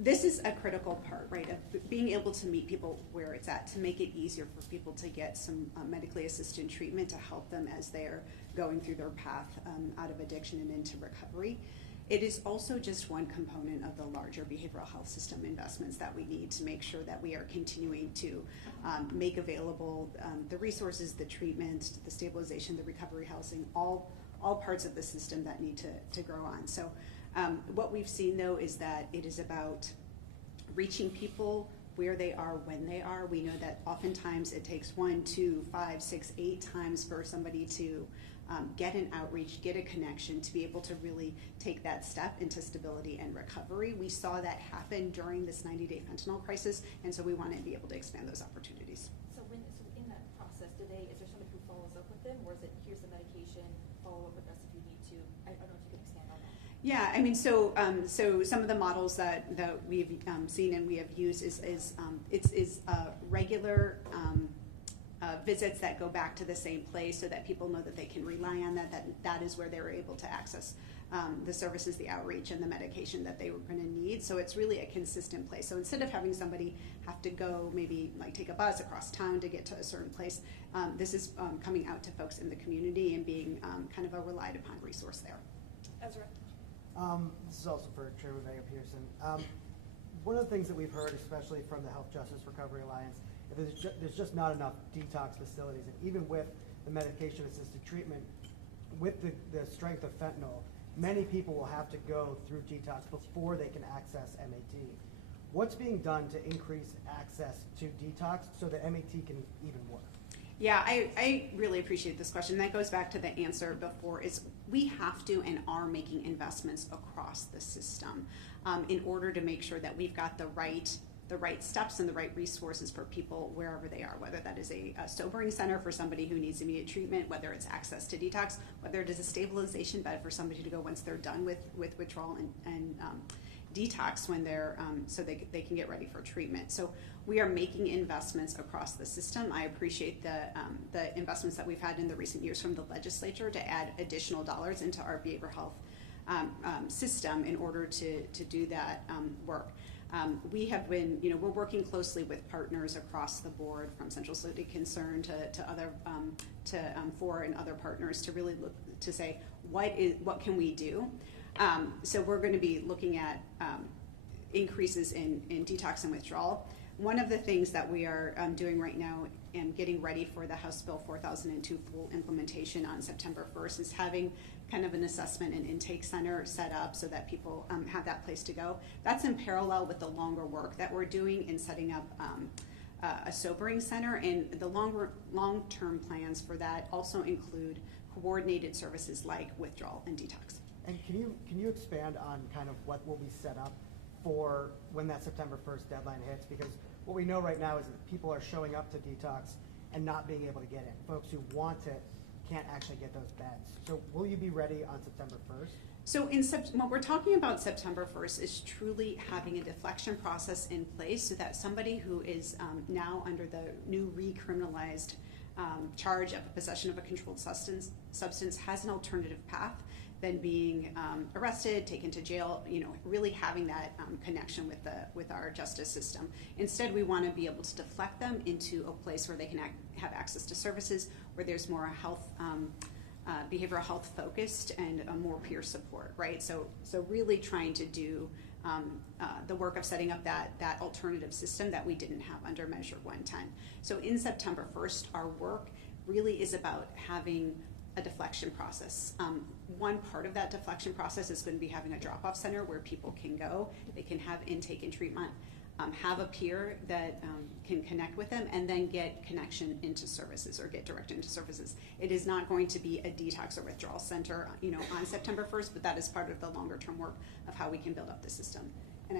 This is a critical part, right, of being able to meet people where it's at, to make it easier for people to get some medically assisted treatment to help them as they're going through their path out of addiction and into recovery. It is also just one component of the larger behavioral health system investments that we need to make sure that we are continuing to make available the resources, the treatment, the stabilization, the recovery housing, all parts of the system that need to grow on. So what we've seen, though, is that it is about reaching people where they are when they are. We know that oftentimes it takes 1, 2, 5, 6, 8 times for somebody to get an outreach, get a connection, to be able to really take that step into stability and recovery. We saw that happen during this 90-day fentanyl crisis, and so we want to be able to expand those opportunities. So in that process, is there somebody who follows up with them, or is it here's the medication, follow up with us if you need to? I don't know if you could expand on that. Yeah, I mean, so some of the models that we've seen and we have used is regular visits that go back to the same place, so that people know that they can rely on that is where they're able to access the services, the outreach, and the medication that they were going to need. So it's really a consistent place. So instead of having somebody have to go maybe like take a bus across town to get to a certain place, this is coming out to folks in the community and being kind of a relied upon resource there. Ezra? This is also for Chairman Vega Peterson. One of the things that we've heard, especially from the Health Justice Recovery Alliance, there's just not enough detox facilities. And even with the medication-assisted treatment, with the strength of fentanyl, many people will have to go through detox before they can access MAT. What's being done to increase access to detox so that MAT can even work? Yeah, I really appreciate this question. That goes back to the answer before, is we have to and are making investments across the system in order to make sure that we've got the right the right steps and the right resources for people wherever they are, whether that is a sobering center for somebody who needs immediate treatment, whether it's access to detox, whether it is a stabilization bed for somebody to go once they're done with withdrawal and detox when they're so they can get ready for treatment. So we are making investments across the system. I appreciate the investments that we've had in the recent years from the legislature to add additional dollars into our behavioral health system in order to do that work. We have been, we're working closely with partners across the board, from Central City Concern to other FOR and other partners, to really look to say what can we do. So we're going to be looking at increases in detox and withdrawal. One of the things that we are doing right now and getting ready for the House Bill 4002 full implementation on September 1st is having kind of an assessment and intake center set up so that people have that place to go. That's in parallel with the longer work that we're doing in setting up a sobering center, and the long-term plans for that also include coordinated services like withdrawal and detox. And can you expand on kind of what will be set up for when that September 1st deadline hits? Because what we know right now is that people are showing up to detox and not being able to get in. Folks who want it can't actually get those beds. So will you be ready on September 1st? So what we're talking about September 1st is truly having a deflection process in place so that somebody who is now under the new recriminalized charge of possession of a controlled substance has an alternative path than being arrested, taken to jail, really having that connection with our justice system. Instead, we want to be able to deflect them into a place where they can have access to services, where there's more health, behavioral health focused and more peer support, right? So really trying to do the work of setting up that alternative system that we didn't have under Measure 110. So in September 1st, our work really is about having a deflection process. One part of that deflection process is going to be having a drop-off center where people can go, they can have intake and treatment, have a peer that can connect with them, and then get connection into services or get directed into services. It is not going to be a detox or withdrawal center, on September 1st, but that is part of the longer-term work of how we can build up the system. And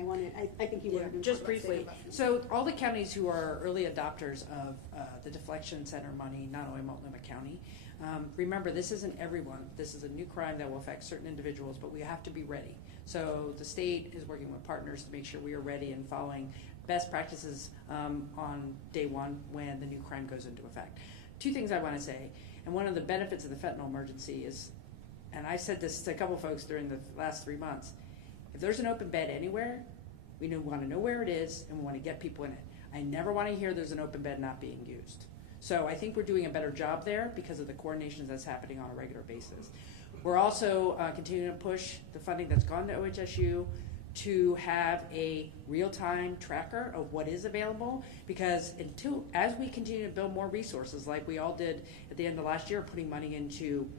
I think you wanted to just briefly. So all the counties who are early adopters of the deflection center money, not only Multnomah County, remember, this isn't everyone. This is a new crime that will affect certain individuals, but we have to be ready. So the state is working with partners to make sure we are ready and following best practices on day one when the new crime goes into effect. Two things I want to say, and one of the benefits of the fentanyl emergency is, and I said this to a couple folks during the last 3 months, if there's an open bed anywhere, we want to know where it is and we want to get people in it. I never want to hear there's an open bed not being used. So I think we're doing a better job there because of the coordination that's happening on a regular basis. We're also continuing to push the funding that's gone to OHSU to have a real-time tracker of what is available, because as we continue to build more resources, like we all did at the end of last year, putting money into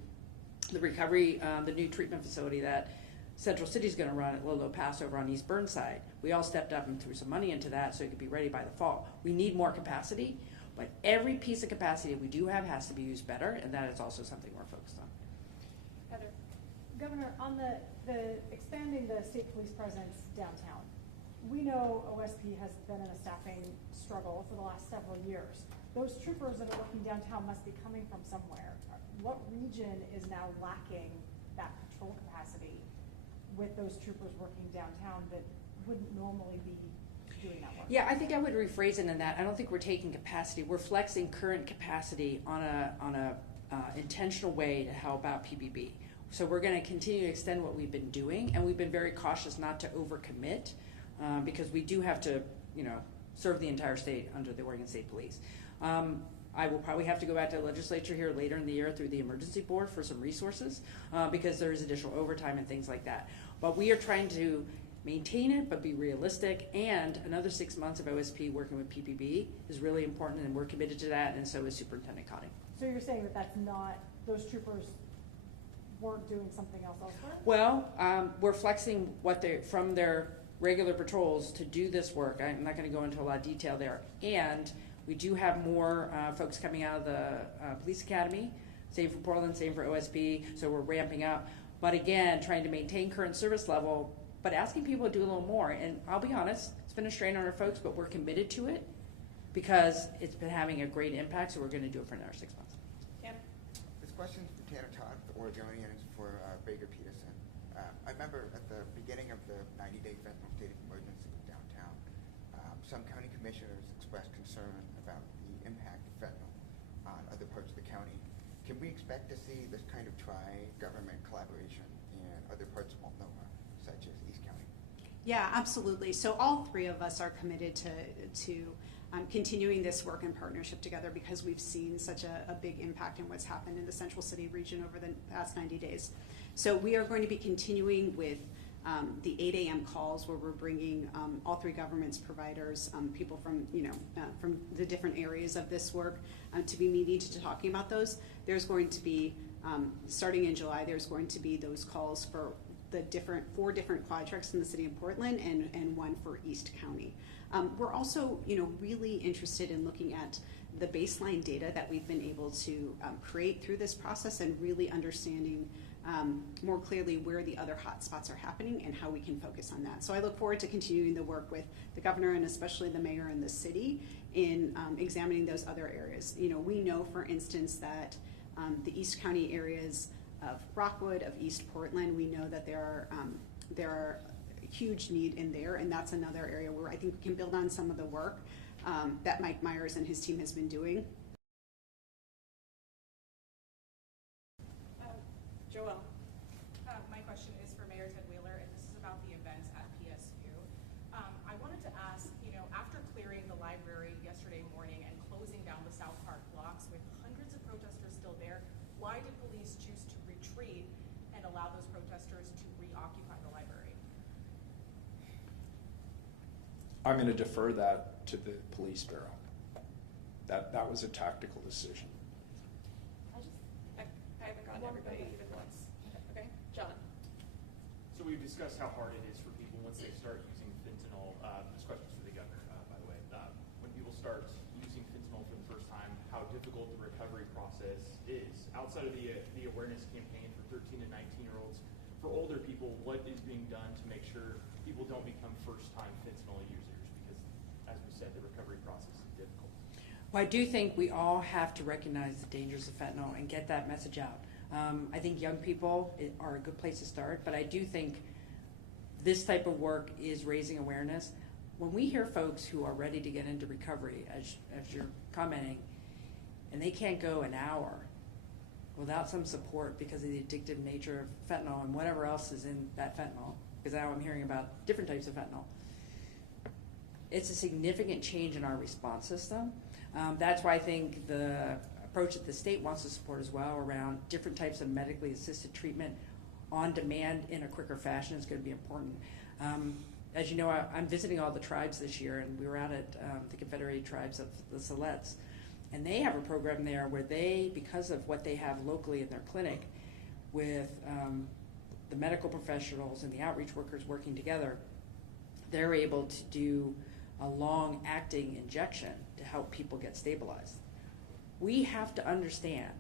the recovery, the new treatment facility that Central City is going to run at Lolo Pass over on East Burnside. We all stepped up and threw some money into that so it could be ready by the fall. We need more capacity, but every piece of capacity we do have has to be used better, and that is also something we're focused on. Heather. Governor, on the expanding the state police presence downtown, we know OSP has been in a staffing struggle for the last several years. Those troopers that are working downtown must be coming from somewhere. What region is now lacking that patrol capacity with those troopers working downtown that wouldn't normally be doing that work? Yeah, I think I would rephrase it in that I don't think we're taking capacity. We're flexing current capacity on a intentional way to help out PBB. So we're going to continue to extend what we've been doing, and we've been very cautious not to overcommit because we do have to, serve the entire state under the Oregon State Police. I will probably have to go back to the legislature here later in the year through the emergency board for some resources because there is additional overtime and things like that. But we are trying to maintain it, but be realistic, and another 6 months of OSP working with PPB is really important, and we're committed to that, and so is Superintendent Connie. So you're saying that that's not, those troopers weren't doing something else elsewhere? Well, we're flexing from their regular patrols to do this work. I'm not going to go into a lot of detail there. And we do have more folks coming out of the police academy, same for Portland, same for OSP, so we're ramping up. But again, trying to maintain current service level, but asking people to do a little more. And I'll be honest, been a strain on our folks, but we're committed to it because it's been having a great impact, so we're gonna do it for another 6 months. Tanner? This question is for Tanner Todd, the Oregonian, and for Baker Peterson. I remember at the beginning of the 90-day fentanyl state of emergency downtown, some county commissioners expressed concern about the impact of fentanyl on other parts of the county. Can we expect to see this kind of tri-government collaboration in other parts of Multnomah, such as East County? Yeah, absolutely. So all three of us are committed to continuing this work in partnership together because we've seen such a big impact in what's happened in the Central City region over the past 90 days. So we are going to be continuing with the 8 a.m. calls where we're bringing all three governments providers, people from from the different areas of this work to be meeting to talking about those. There's going to be starting in July. There's going to be those calls for the four different quadrics in the city of Portland and one for East County. We're also really interested in looking at the baseline data that we've been able to create through this process and really understanding more clearly where the other hotspots are happening and how we can focus on that. So I look forward to continuing the work with the governor and especially the mayor and the city in examining those other areas. We know, for instance, that the East County areas of Rockwood, of East Portland, we know that there are a huge need in there, and that's another area where I think we can build on some of the work that Mike Myers and his team has been doing. Joelle. My question is for Mayor Ted Wheeler, and this is about the events at PSU. I wanted to ask, after clearing the library yesterday morning and closing down the South Park blocks with hundreds of protesters still there, why did police choose to retreat and allow those protesters to reoccupy the library? I'm going to defer that to the police bureau. That was a tactical decision. I haven't gotten everybody even once. Okay, John. So we've discussed how hard it is for people once they start using fentanyl. This question's for the governor, by the way. When people start using fentanyl for the first time, how difficult the recovery process is. Outside of the awareness campaign for 13 and 19-year-olds, for older people, what is being done to make sure people don't become first-time fentanyl users? Because, as we said, the recovery process is difficult. Well, I do think we all have to recognize the dangers of fentanyl and get that message out. I think young people are a good place to start, but I do think this type of work is raising awareness. When we hear folks who are ready to get into recovery, as you're commenting, and they can't go an hour without some support because of the addictive nature of fentanyl and whatever else is in that fentanyl, because now I'm hearing about different types of fentanyl, it's a significant change in our response system. That's why I think the approach that the state wants to support as well around different types of medically assisted treatment on demand in a quicker fashion is going to be important. As you know, I'm visiting all the tribes this year, and we were out at the Confederated Tribes of the Silettes, and they have a program there where they, because of what they have locally in their clinic with the medical professionals and the outreach workers working together, they're able to do a long-acting injection to help people get stabilized. We have to understand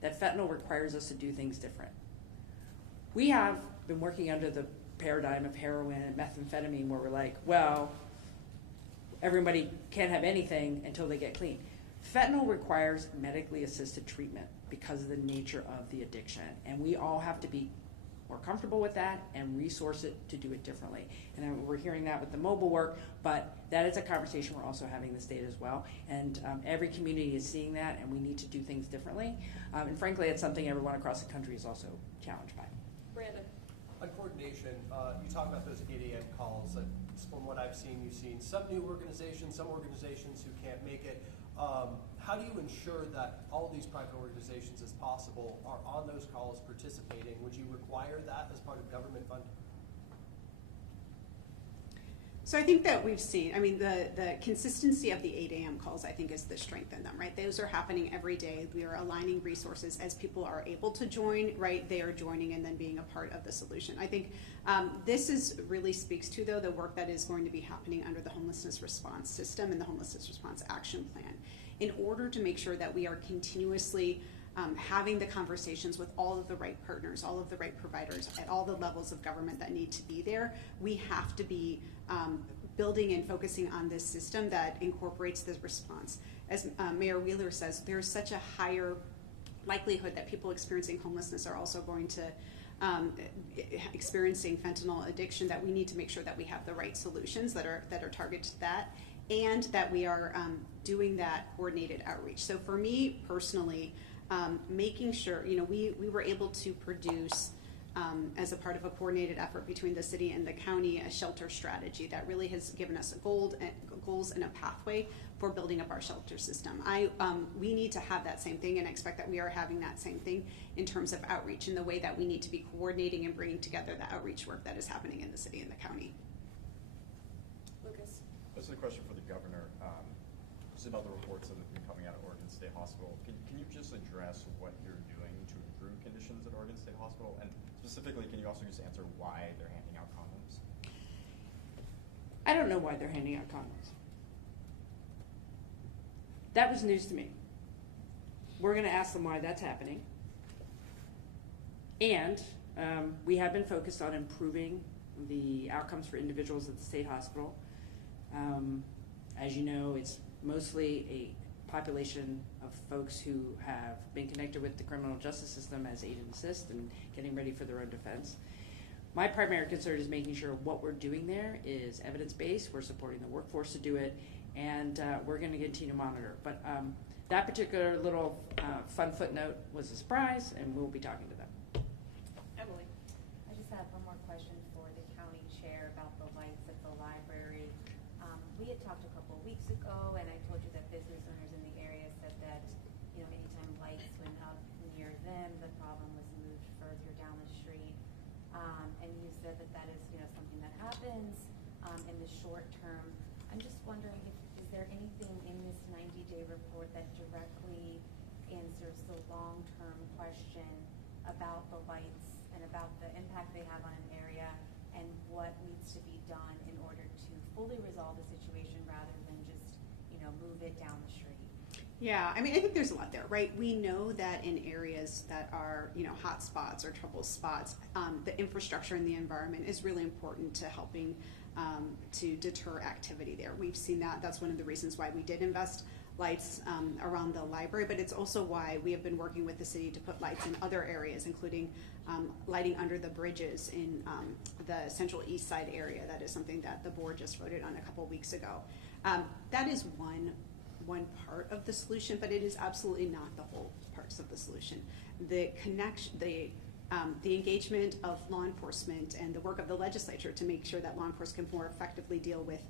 that fentanyl requires us to do things different. We have been working under the paradigm of heroin and methamphetamine where we're like, well, everybody can't have anything until they get clean. Fentanyl requires medically assisted treatment because of the nature of the addiction, and we all have to be more comfortable with that and resource it to do it differently. And we're hearing that with the mobile work, but that is a conversation we're also having in the state as well. And every community is seeing that, and we need to do things differently. And frankly, it's something everyone across the country is also challenged by. Brandon. On coordination, you talk about those 8 a.m. calls. From what I've seen, you've seen some new organizations, some organizations who can't make it. How do you ensure that all of these private organizations as possible are on those calls participating? Would you require that as part of government funding? So I think that we've seen, the consistency of the 8 a.m. calls, I think, is the strength in them, right? Those are happening every day. We are aligning resources as people are able to join, right? They are joining and then being a part of the solution. I think this really speaks to, though, the work that is going to be happening under the homelessness response system and the homelessness response action plan in order to make sure that we are continuously having the conversations with all of the right partners, all of the right providers at all the levels of government that need to be there. We have to be building and focusing on this system that incorporates the response. As Mayor Wheeler says, there's such a higher likelihood that people experiencing homelessness are also going to experiencing fentanyl addiction, that we need to make sure that we have the right solutions that are targeted to that, and that we are doing that coordinated outreach. So for me personally, making sure, we were able to produce as a part of a coordinated effort between the city and the county, a shelter strategy that really has given us goals and a pathway for building up our shelter system. We need to have that same thing, and I expect that we are having that same thing in terms of outreach and the way that we need to be coordinating and bringing together the outreach work that is happening in the city and the county. Lucas? This is a question for the governor. This is about the reports that have been coming out of Oregon State Hospital. Can you just address what you're doing to improve conditions at Oregon State Hospital? And specifically, can you also just answer why they're handing out condoms? I don't know why they're handing out condoms. That was news to me. We're going to ask them why that's happening. And we have been focused on improving the outcomes for individuals at the state hospital. As you know, it's mostly a population of folks who have been connected with the criminal justice system as aid and assist and getting ready for their own defense. My primary concern is making sure what we're doing there is evidence-based. We're supporting the workforce to do it, and we're going to continue to monitor. But that particular little fun footnote was a surprise, and we'll be talking to them. Emily? I just have one more question for the county chair about the lights at the library. We had talked a couple of weeks ago, and I told you that business owners in the area said that, anytime lights went up near them, the problem was moved further down the street. And you said that that is, something that happens in the short term. I'm just wondering is there anything in this 90-day report that directly answers the long-term question about the lights and about the impact they have on an area and what needs to be done in order to fully resolve the situation rather than just, move it down the street? Yeah, I think there's a lot there, right? We know that in areas that are, hot spots or trouble spots, the infrastructure and the environment is really important to helping to deter activity there. We've seen that. That's one of the reasons why we did invest lights around the library, but it's also why we have been working with the city to put lights in other areas, including lighting under the bridges in the central east side area. That is something that the board just voted on a couple weeks ago. That is one part of the solution, but it is absolutely not the whole parts of the solution. The connection, the engagement of law enforcement and the work of the legislature to make sure that law enforcement can more effectively deal with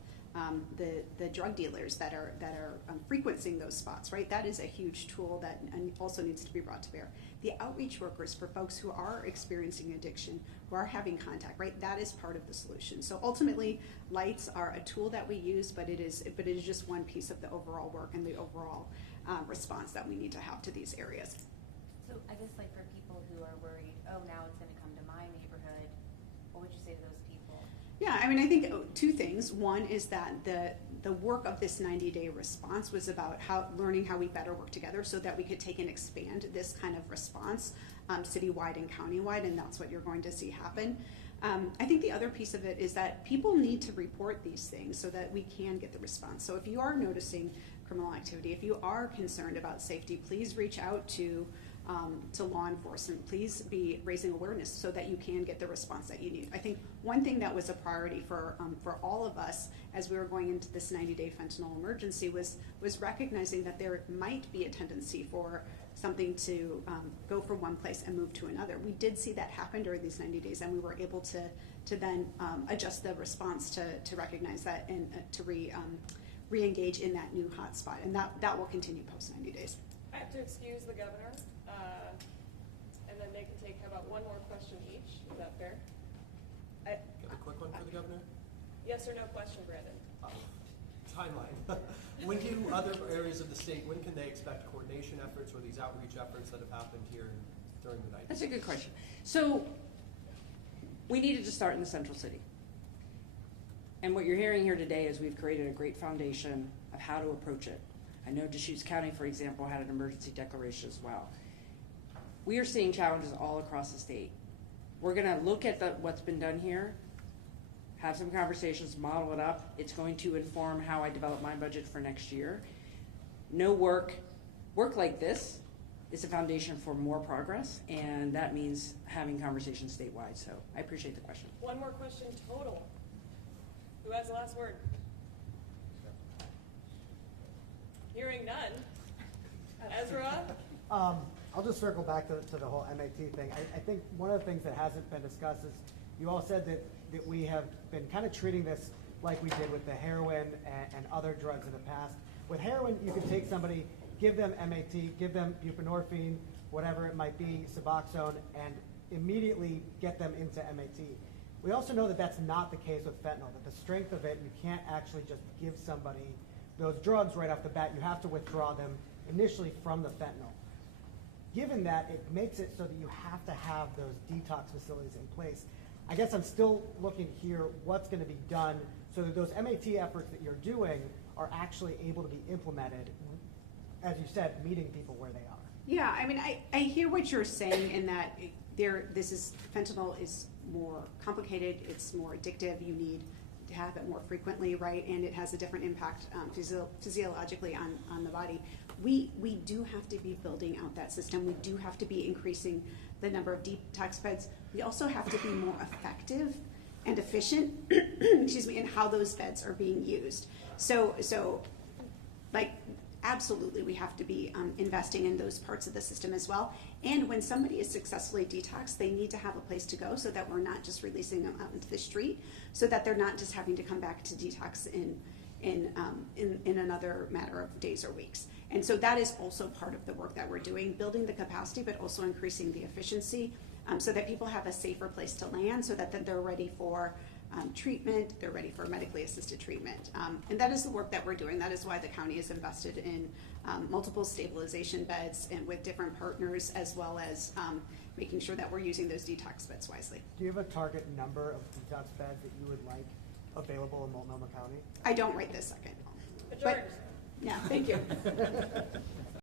the drug dealers that are frequenting those spots, right? That is a huge tool that also needs to be brought to bear. The outreach workers for folks who are experiencing addiction, who are having contact, right? That is part of the solution. So ultimately, lights are a tool that we use, but it is just one piece of the overall work and the overall response that we need to have to these areas. So I guess for people who are worried, now it's going to come to my neighborhood, what would you say to those people? Yeah, I think two things. One is that the work of this 90-day response was about learning how we better work together so that we could take and expand this kind of response citywide and countywide, and that's what you're going to see happen. I think the other piece of it is that people need to report these things so that we can get the response. So if you are noticing criminal activity, if you are concerned about safety, please reach out to law enforcement. Please be raising awareness so that you can get the response that you need. I think one thing that was a priority for all of us as we were going into this 90-day fentanyl emergency was recognizing that there might be a tendency for something to go from one place and move to another. We did see that happen during these 90 days, and we were able to then adjust the response to recognize that and to re-engage in that new hotspot, and that will continue post 90 days. I have to excuse the governor, and then they can take about one more question each. Is that fair? Got a quick one for the governor? Yes or no question, Brandon? Timeline. When do other areas of the state, when can they expect coordination efforts or these outreach efforts that have happened here during the night? That's a good question. So we needed to start in the central city. And what you're hearing here today is we've created a great foundation of how to approach it. I know Deschutes County, for example, had an emergency declaration as well. We are seeing challenges all across the state. We're going to look at what's been done here, have some conversations, model it up. It's going to inform how I develop my budget for next year. No work like this is a foundation for more progress, and that means having conversations statewide. So I appreciate the question. One more question total. Who has the last word? Hearing none. Ezra? I'll just circle back to the whole MAT thing. I think one of the things that hasn't been discussed is you all said that we have been kind of treating this like we did with the heroin and other drugs in the past. With heroin, you can take somebody, give them MAT, give them buprenorphine, whatever it might be, Suboxone, and immediately get them into MAT. We also know that that's not the case with fentanyl, that the strength of it, you can't actually just give somebody those drugs right off the bat. You have to withdraw them initially from the fentanyl. Given that, it makes it so that you have to have those detox facilities in place. I guess I'm still looking here what's going to be done so that those MAT efforts that you're doing are actually able to be implemented, as you said, meeting people where they are. Yeah, I mean, I hear what you're saying in that fentanyl is more complicated, it's more addictive, you need to have it more frequently, right? And it has a different impact physiologically on the body. We do have to be building out that system. We do have to be increasing the number of detox beds. We also have to be more effective and efficient, excuse me, in how those beds are being used. So like, absolutely, we have to be investing in those parts of the system as well. And when somebody is successfully detoxed, they need to have a place to go so that we're not just releasing them out into the street, so that they're not just having to come back to detox in another matter of days or weeks. And so that is also part of the work that we're doing, building the capacity, but also increasing the efficiency so that people have a safer place to land, so that they're ready for treatment, they're ready for medically assisted treatment. And that is the work that we're doing. That is why the county is invested in multiple stabilization beds and with different partners, as well as making sure that we're using those detox beds wisely. Do you have a target number of detox beds that you would like available in Multnomah County? I don't right this second. Adjourned. Yeah, thank you.